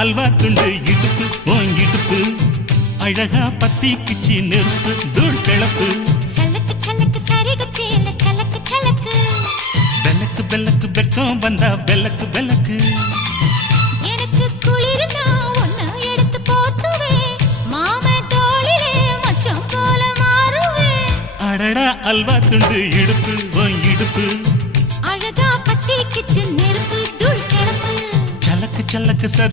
அல்வா துண்டு இடுப்பு ஓங்கிடுப்பு அழகா பத்தி கிச்சி நெருப்பு தூள் கிளப்பு சலக்கு சலக்கு சரிகச்சேல சலக்கு சலக்கு பெலக்கு பெலக்கு பெக்கம் வந்தா பெலக்கு பெலக்கு எனக்கு குளிர்னா ஒன்ன எடுத்து போத்துவே மாமே தோளிலே மச்சம் போல மாறுவே அடடா அல்வா துண்டு இடுப்பு ஓங்கிடுப்பு அழகா பத்தி கிச்சி நெருப்பு தூள் கிளப்பு சலக்கு சலக்கு